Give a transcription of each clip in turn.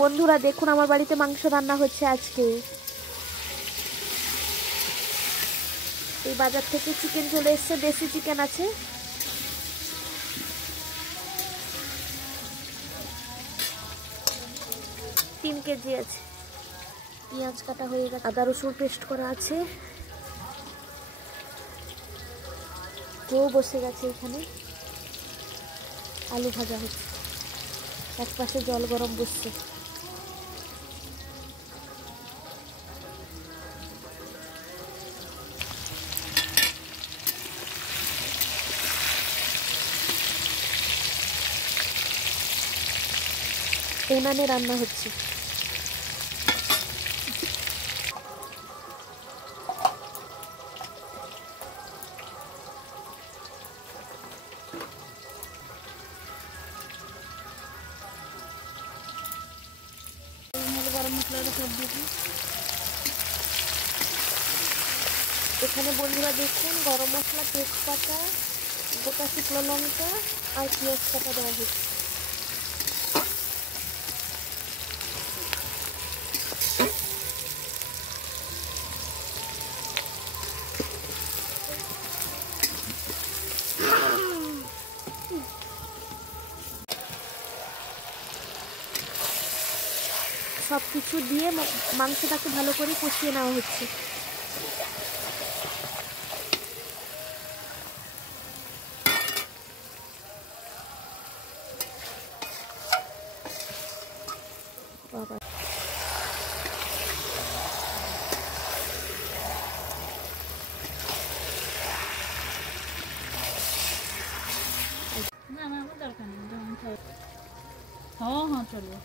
বন্ধুরা দেখুন আমার বাড়িতে মাংস রান্না হচ্ছে আজকে। এই বাজার থেকে চিকেন চলে এসেছে, দেশি চিকেন আছে। তিন কেজি আছে। পেঁয়াজ কাটা হয়ে গেছে, আদা রসুন পেস্ট করা আছে। কেউ বসে গেছে এখানে, আলু ভাজা হচ্ছে, এক পাশে জল গরম বসছে। উনানে রান্না হচ্ছে। গরম মশলাটা সব দিয়েছি এখানে। বন্ধুরা দেখুন গরম মশলা, তেজপাতা, গোটা শুকনো লঙ্কা আর পেঁয়াজ কাটা দেওয়া হচ্ছে। সব কিছু দিয়ে মাংসটাকে ভালো করে কষিয়ে নেওয়া হচ্ছে। বাবা না না আমার দরকার নেই, হ্যাঁ হ্যাঁ চলো।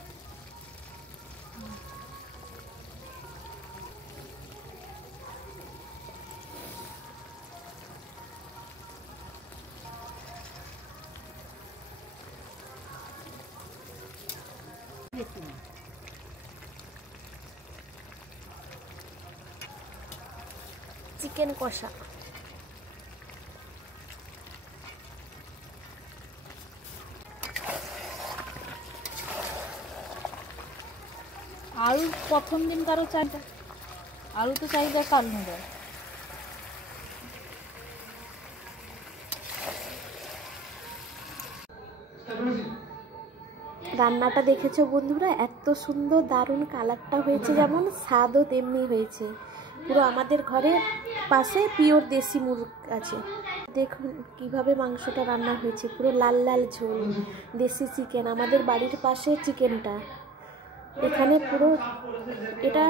চিকেন কষা। আলু প্রথম দিন কারো চাহিদা, আলু তো চাহিদা কাল নেবে। রান্নাটা দেখেছো বন্ধুরা, এত সুন্দর দারুণ কালারটা হয়েছে, যেমন স্বাদও তেমনি হয়েছে। পুরো আমাদের ঘরের পাশে পিওর দেশি মুরগ আছে। দেখুন কিভাবে মাংসটা রান্না হয়েছে, পুরো লাল লাল ঝোল, দেশি চিকেন। আমাদের বাড়ির পাশে চিকেনটা, এখানে পুরো এটা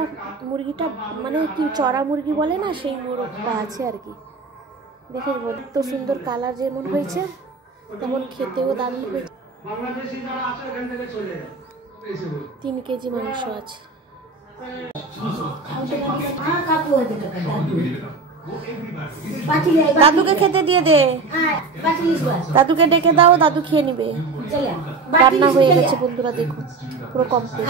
মুরগিটা মানে কি চড়া মুরগি বলে না, সেই মুরগটা আছে আর কি। দেখুন এত সুন্দর কালার যেমন হয়েছে তেমন খেতেও দারুণ হয়েছে। 3 কেজি মাংস আছে। দাদুকে খেতে দিয়ে দে, দাদুকে ডেকে দাও, দাদু খেয়ে নিবে। রান্না হয়ে গেছে বন্ধুরা, দেখুন পুরো কমপ্লিট।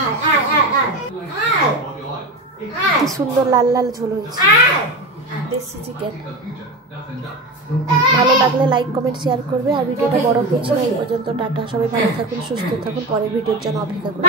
কি সুন্দর লাল লাল ঝোল হয়েছে দেশি চিকেন। ভালো লাগলে লাইক কমেন্ট শেয়ার করবে। আর ভিডিওটা বড় হচ্ছে না, এই পর্যন্ত টাটা। সবাই ভালো থাকুন, সুস্থ থাকুন, পরের ভিডিওর জন্য অপেক্ষা করুন।